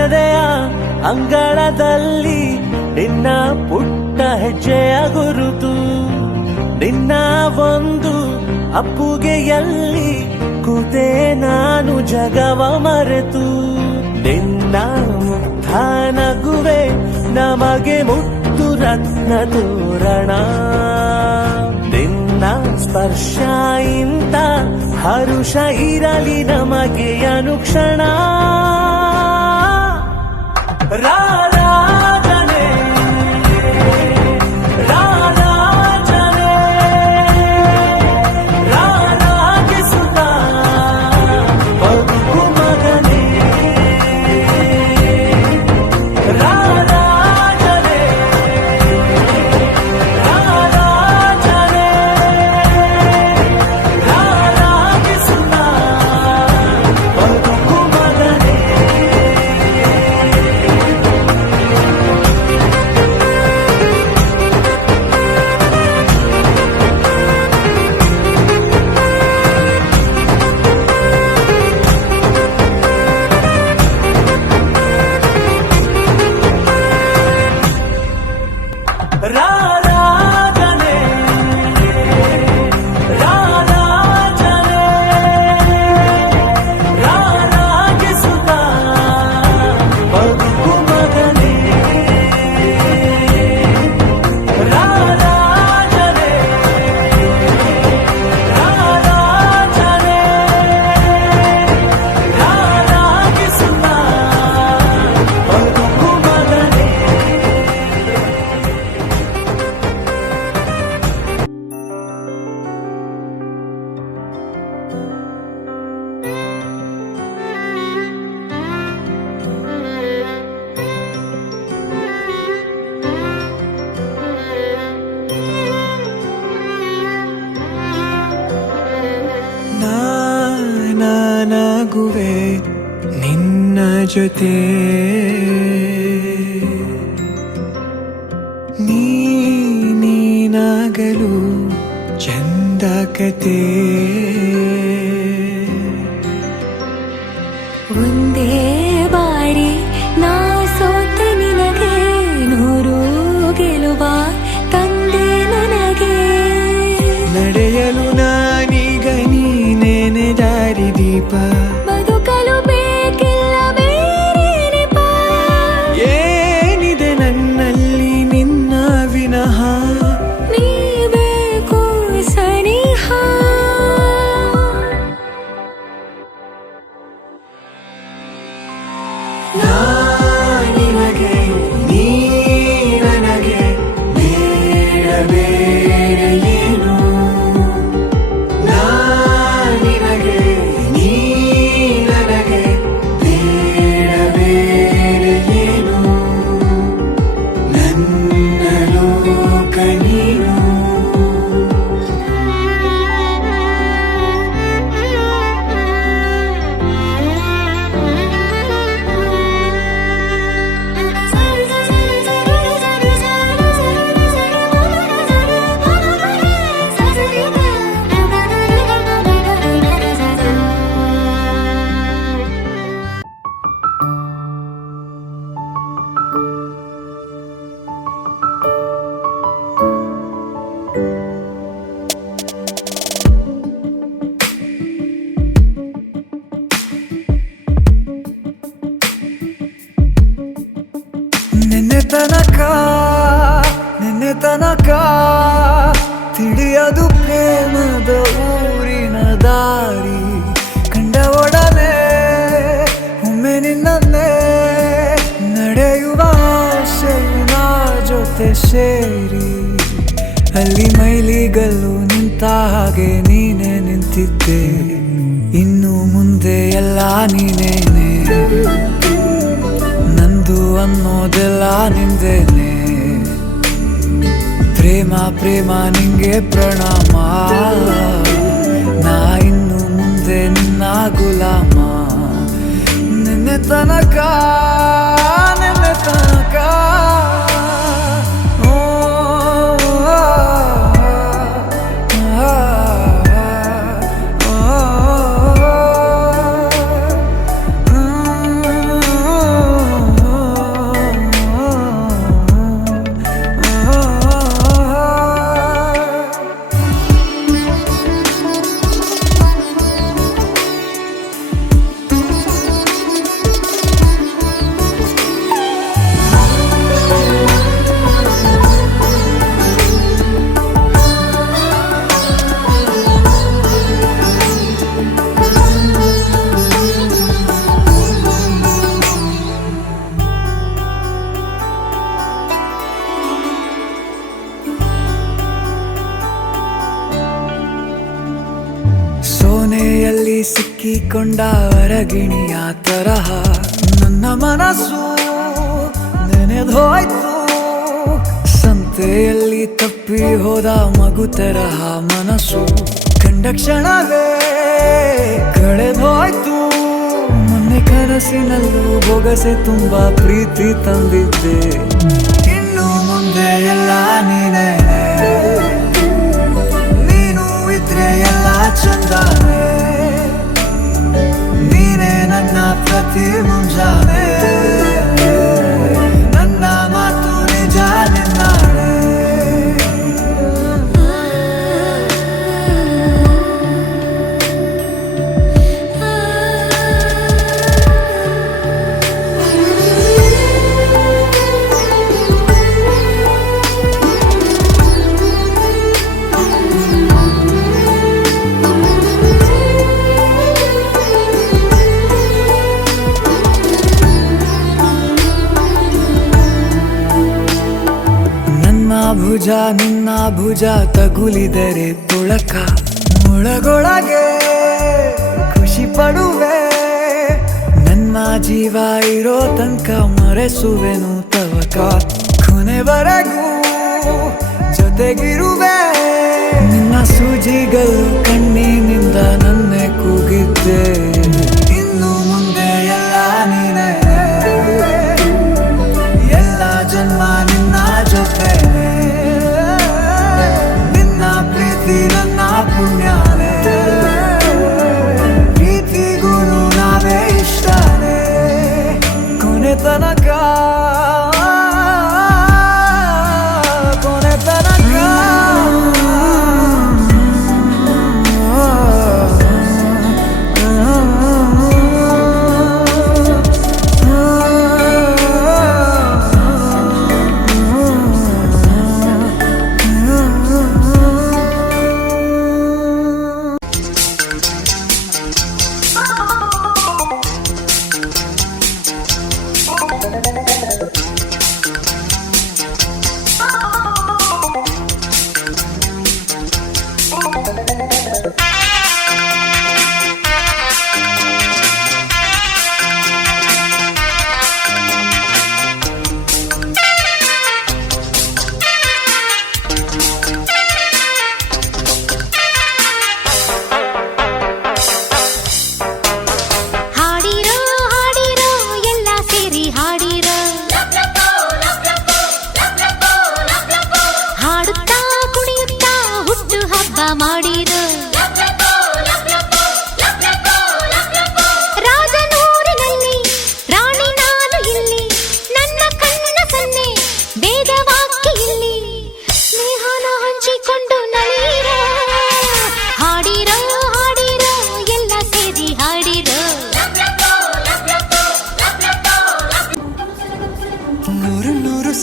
ಎದೆಯ ಅಂಗಳದಲ್ಲಿ ನಿನ್ನ ಪುಟ್ಟ ಹೆಜ್ಜೆಯ ಗುರುತು. ನಿನ್ನ ಒಂದು ಅಪ್ಪುಗೆಯಲ್ಲಿ ಕೂತೆ ನಾನು ಜಗವ ಮರೆತು. ನಿನ್ನ ಮುಗ್ಧ ನಗುವೆ ನಮಗೆ ಮುತ್ತು ರತ್ನ ತೋರಣ. ನಿನ್ನ ಸ್ಪರ್ಶ ಇಂತ ಹರುಷ ಇರಲಿ ನಮಗೆ ಅನುಕ್ಷಣ. ರಾರಾಜನೆ ರಾರಾಜನೆ ರಾರಾಗಿಸುತ್ತ ಬದುಕು ಮಗನೇ. ರಾರಾಜನೆ ರಾರಾಜನೆ ರಾರಾಗಿಸುತ್ತ ಬದುಕು ಮಗನೇ. ರಾರಾಜನೆ ರಾರಾಜನೆ ರಾರಾಗಿಸುತ್ತ ಬದುಕು ಮಗನೇ. ರಾರಾಜನೆ ರಾರಾಜನೆ ರಾರಾಗಿಸುತ್ತ ಬದುಕು ಮಗನೇ. ನಾನಾಗುವೆ ನಿನ್ನ ಜೊತೆ, ನೀನಾಗಲು ಚಂದ ಕತೆ. ಒಂದೇ ಬಾರಿ ನಾ ಸೋತ ನಿನಗೆ ನೂರು ಗೆಲುವ ತಂದೆ ನನಗೆ. ನಡೆಯಲು ನಾನೀಗ ನೀನೇನೆ ದಾರಿದೀಪ. ಬದುಕಲು ಬೇಕಿಲ್ಲ ಬೇರೆ ನೆಪ. ಏನಿದೆ ನನ್ನಲ್ಲಿ ನಿನ್ನ ವಿನಃ. ನೀ ಬೇಕು ಸನಿಹ. ನಿನಗೆ ನೀ ನನಗೆ ಬೇಡ ಬೇರೆ ಏನು. ನಿನಗೆ ನೀ ನನಗೆ ಬೇಡ ಬೇರೆ ಏನು. ನನ್ನ ಲೋಕ ನೀನು. ನಿನ್ನೆ ತನಕ ತಿಳಿಯದು ಪ್ರೇಮದ ಊರಿನ ದಾರಿ. ಕಂಡ ಒಡನೆ ಒಮ್ಮೆ ನಿನ್ನೇ ನಡೆಯುವ ಆಸೆಯ ಜೊತೆ ಸೇರಿ. ಅಲ್ಲಿ ಮೈಲಿಗಲ್ಲು ನಿಂತ ಹಾಗೆ ನೀನೆ ನಿಂತಿದ್ದೆ. ಇನ್ನು ಮುಂದೆ ಎಲ್ಲ ನೀನೇನೆ. ನಂದು ಅನ್ನೋದೆಲ್ಲ ನಿಂದೇನೆ. ಪ್ರೇಮ ಪ್ರೇಮ ನಿಂಗೆ ಪ್ರಣಾಮ. ನಾ ಇನ್ನು ಮುಂದೆ ನಿನ್ನ ಗುಲಾಮ. ನಿನ್ನೆ ತನಕ ಗೊಂಬೆಯಲ್ಲಿ ಸಿಕ್ಕಿಕೊಂಡ ಹೊರಗಿಣಿಯ ತರಹ ನನ್ನ ಮನಸ್ಸು ನೆನೆದೋಯ್ತು. ಸಂತೆಯಲ್ಲಿ ತಪ್ಪಿ ಹೋದ ಮಗು ತರಹ ಮನಸ್ಸು ಕಂಡ ಕ್ಷಣವೇ ಕಳೆದೋಯ್ತು. ಮೊನ್ನೆ ಕನಸಿನಲ್ಲೂ ಬೊಗಸೆ ತುಂಬಾ ಪ್ರೀತಿ ತಂದಿದ್ದೆ. ಇನ್ನು ಮುಂದೆ ಎಲ್ಲ ನೀನೇ, ನೀನು ಇದ್ರೆ ಎಲ್ಲ ಚಂದಾನೆ. ನೀನೇ ನನ್ನ ಪ್ರತಿ ಮುಂಜಾನೆ, ನನ್ನ ಮಾತು ನಿಜ ನಿನ್ನಾಳೆ. ಭುಜ ನಿನ್ನ ಭುಜ ತಗುಲಿದರೆ ತುಳಕ ಒಳಗೊಳಗೆ ಖುಷಿ ಪಡುವೆ. ನನ್ನ ಜೀವ ಇರೋ ತನಕ ಮರೆಸುವೆನು ತವಕ. ಕೊನೆವರೆಗೂ ಜೊತೆಗಿರುವೆ. ನಿನ್ನ ಸೂಜಿಗಳು ಕಣ್ಣಿನಿಂದ ನನ್ನೆ ಕೂಗಿದ್ದೆ. ಇನ್ನು ಮುಂದೆ ಎಲ್ಲ ನೀನೇ, ಎಲ್ಲ ಜನ್ಮ ನಿನ್ನ ಜೊತೆ. ನಿನ್ನ ಪ್ರೀತಿ ನನ್ನ ಪುಣ್ಯನೇ, ಪ್ರೀತಿಗೂ ನಾವೇ ಇಷ್ಟನೇ. ಕೊನೆ ತನಕ ಕೊನೆ ತನಕ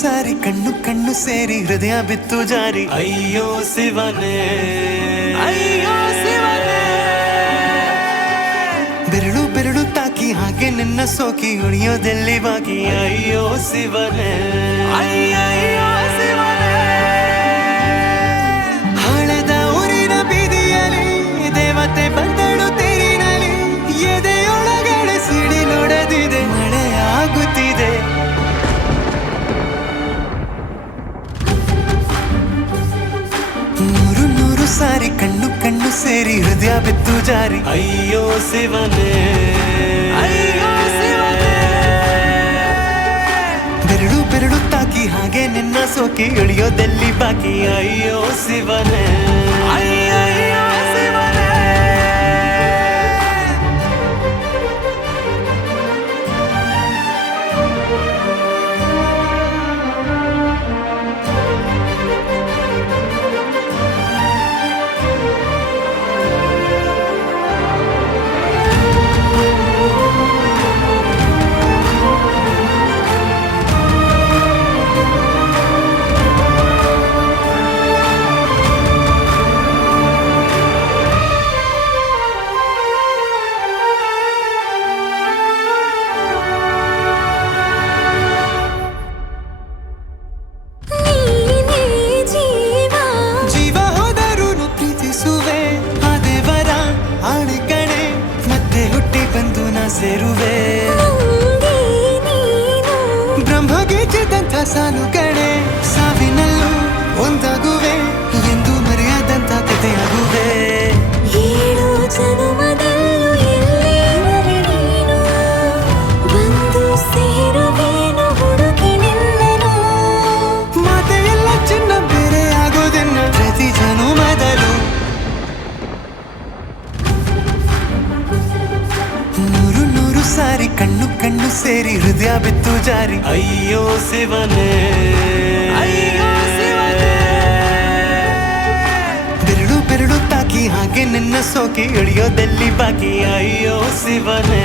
ಸಾರಿ ಕಣ್ಣು ಕಣ್ಣು ಸೇರಿ ಹೃದಯ ಬಿತ್ತು ಜಾರಿ. ಅಯ್ಯೋ ಶಿವನೇ, ಅಯ್ಯೋ ಶಿವನೇ. ಬೆರಳು ಬೆರಳು ತಾಕಿ ಹಾಗೆ ನಿನ್ನ ಸೋಕಿ ಉಳಿಯೋದೆಲ್ಲಿ ಬಾಕಿ. ಅಯ್ಯೋ ಶಿವನೇ, ಅಯ್ಯಯ್ಯೋ ಶಿವನೇ. ಹಳೆದ ಊರಿನ ಬೀದಿಯಲ್ಲಿ ದೇವತೆ ಬಂದಳು ತೇರಿನಲ್ಲಿ. ಎದೆಯೊಳಗಡೆ ಸಿಡಿ ನೋಡದಿದೆ, ಮಳೆ ಆಗುತ್ತಿದೆ. ನೂರು ಸಾರಿ ಕಣ್ಣು ಕಣ್ಣು ಸೇರಿ ಹೃದಯ ಬಿತ್ತು ಜಾರಿ. ಅಯ್ಯೋ ಶಿವನೇ, ಅಯ್ಯೋ ಶಿವನೇ. ಬೆರಳು ಬೆರಳು ತಾಕಿ ಹಾಗೆ ನಿನ್ನ ಸೋಕಿ ಇಳಿಯೋದೆಲ್ಲಿ ಬಾಕಿ. ಅಯ್ಯೋ ಶಿವನೇ, ಅಯ್ಯಯ್ಯೋ ಶಿವನೇ. ಸೇರುವೆ ನಂಗೆ ನೀನು ಬ್ರಹ್ಮಗೀಚಿದಂಥ ಸಾಲುಗಳೇ ಸಾವಿನಲ್ಲೂ ಒಂದಾಗುವೆ ಎಂದು ಮರೆಯದಂಥ ಕಥೆಯಾಗುವೆ ಏಳು ಜನುಮದಲ್ಲೂ ಎಲ್ಲೇ ನೀನು ಬಂದು ಸೇರುವೇನು ಹುಡುಕಿ ನಿನ್ನನು ಮಾತೆಯೆಲ್ಲ ಚಿನ್ನ ಬೇರೆ ಆಗೋದೆನ್ನ ಪ್ರತಿ ಜನುಮದಲ್ಲೂ ನೂರು ನೂರು ಸಾರಿ ಕಣ್ಣು ಕಣ್ಣು ಸೇರಿ ಹೃದಯ ಬಿತ್ತು ಜಾರಿ ಅಯ್ಯೋ ಶಿವನೇ ಬೆರಳು ಬೆರಳು ತಾಕಿ ಹಾಗೆ ನಿನ್ನ ಸೋಕಿ ಇಳಿಯೋದೆಲ್ಲಿ ಬಾಕಿ ಅಯ್ಯೋ ಶಿವನೇ